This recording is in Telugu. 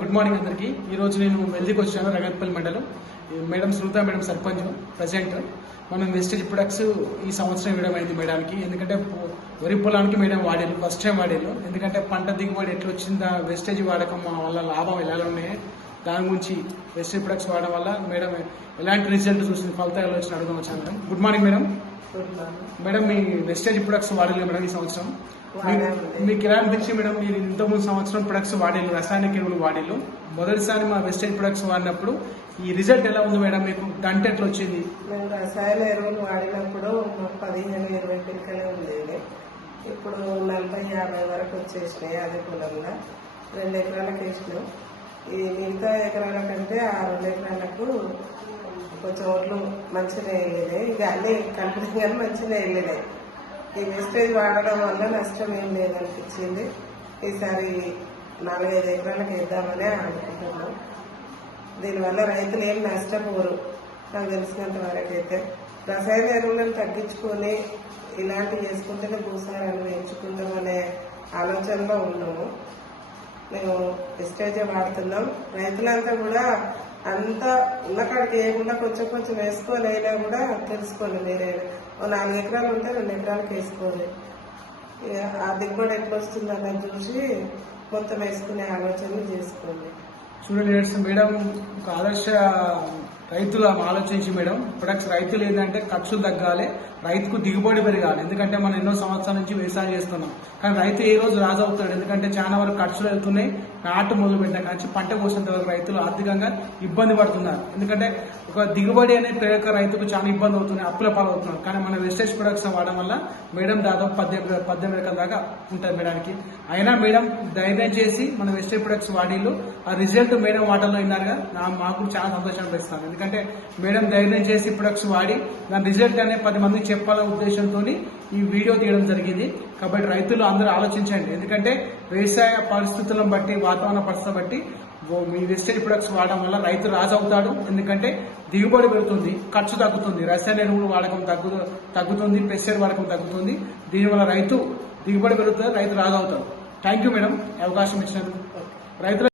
గుడ్ మార్నింగ్ అందరికి. ఈ రోజు నేను వెల్దికి వచ్చాను, రగత్పల్లి మండలం. Madam Shruta madam sarpanch present. మనం వెస్టేజ్ ప్రొడక్ట్స్ ఈ సంవత్సరం ఇవ్వడం అయింది మేడానికి. ఎందుకంటే వరి పొలానికి మేడం వాడేళ్ళు, ఫస్ట్ టైం వాడేళ్ళు. ఎందుకంటే పంట దిగుబడి ఎట్లా వచ్చిందా, వెస్టేజ్ వాడకం వల్ల లాభం ఎలా ఉన్నాయి దాని గురించి వెస్టేజ్ ప్రొడక్ట్స్ వాడడం వల్ల మేడం ఎలాంటి రిజల్ట్ చూసింది, ఫలితాలు వచ్చిన అడుగుదాం వచ్చాను madam. Good morning madam. Madam మీ వెస్టేజ్ ప్రొడక్ట్స్ వాడలేదు మేడం ఈ సంవత్సరం. మీకు ఎలా అనిపించింది మేడం? మీరు ఇంతకుముందు సంవత్సరం ప్రొడక్ట్స్ వాడేళ్ళు, రసాయనిక ఎరువులు వాడేళ్ళు. మొదటిసారి మా వెస్టేజ్ ప్రొడక్ట్స్ వాడినప్పుడు ఈ రిజల్ట్ ఎలా ఉంది మేడం? మీకు గంట ఎట్లా వచ్చింది? మేము రసాయన ఎరువులు వాడినప్పుడు 15-20 పిలకలే ఉండేది. ఇప్పుడు 40-50 వరకు వచ్చేసినాయి. అదే పొలంలో 2 ఎకరాలకు వేసినాం. ఈ మిగతా ఎకరాల కంటే ఆ 2 ఎకరాలకు కొంచెం ఒడ్లు మంచిగా వెళ్ళినాయి. ఇక అన్ని కంపెనీ కానీ మంచిగా వెళ్ళినాయి. ఈ వేస్టేజ్ వాడడం వల్ల నష్టం ఏం లేదనిపించింది. ఈసారి 4-5 ఎకరాలకు వేద్దామని అనుకుంటున్నాం. దీనివల్ల రైతులు ఏం నష్టపోరు నాకు తెలిసినంత వరకు అయితే. రసాయన ఎరువులను తగ్గించుకొని ఇలాంటివి చేసుకుంటేనే భూసారాన్ని పెంచుకుంటామనే ఆలోచనలో ఉన్నాము. మేము వెస్టేజే వాడుతున్నాం. రైతులంతా కూడా అంతా ఉన్నకాడికి వేయకుండా కొంచెం కొంచెం వేసుకొని అయినా కూడా తెలుసుకోండి. మీరే 4 ఎకరాలు ఉంటే 2 ఎకరాలకు వేసుకోండి. ఆ దిగుబడి ఎట్లా వస్తుందని చూసి మొత్తం వేసుకునే ఆలోచనలు చేసుకోండి. చూడండి మేడం, ఒక ఆదర్శ రైతులు ఆలోచించి మేడం ప్రొడక్ట్స్ రైతులు ఏంటంటే ఖర్చులు తగ్గాలి, రైతుకు దిగుబడి పెరగాలి. ఎందుకంటే మనం ఎన్నో సంవత్సరాల నుంచి వ్యవసాయం చేస్తున్నాం, కానీ రైతు ఏ రోజు రాజు అవుతాడు? ఎందుకంటే చాలా వరకు ఖర్చులు వెళ్తున్నాయి. నాటు మొదలు పెట్టిన కానీ పంట కోసేంత వరకు రైతులు ఆర్థికంగా ఇబ్బంది పడుతున్నారు. ఎందుకంటే ఒక దిగుబడి అనేది పెరగక రైతుకు చాలా ఇబ్బంది అవుతున్నాయి, అప్పుల పాలవుతున్నారు. కానీ మన వెస్టేజ్ ప్రొడక్ట్స్ వాడడం వల్ల మేడం దాదాపు 18 ఎకరాల దాకా ఉంటుంది మేడానికి. అయినా మేడం ధైర్యం చేసి మన వెస్టేజ్ ప్రొడక్ట్స్ వాడిళ్ళు ఆ రిజల్ట్ మేడం వాటర్లో విన్నారుగా, మాకు చాలా సంతోషం అనిపిస్తాను. ఎందుకంటే మేడం ధైర్యం చేసి ప్రొడక్ట్స్ వాడి దాని రిజల్ట్ అనే 10 మందికి చెప్పాలనే ఉద్దేశంతో ఈ వీడియో తీయడం జరిగింది. కాబట్టి రైతులు అందరూ ఆలోచించండి. ఎందుకంటే వ్యవసాయ పరిస్థితులను బట్టి, వాతావరణ పరిస్థితులను బట్టి మీ వెస్టేజ్ ప్రొడక్ట్స్ వాడడం వల్ల రైతు రాజు అవుతాడు. ఎందుకంటే దిగుబడి పెరుగుతుంది, ఖర్చు తగ్గుతుంది, రసాయన ఎరువులు వాడకం తగ్గుతుంది, పెస్టిసైడ్ వాడకం తగ్గుతుంది. దీనివల్ల రైతు దిగుబడి పెరుగుతుంది, రైతు రాజు అవుతాడు. థ్యాంక్ యూ మేడం అవకాశం ఇచ్చినందుకు. రైతుల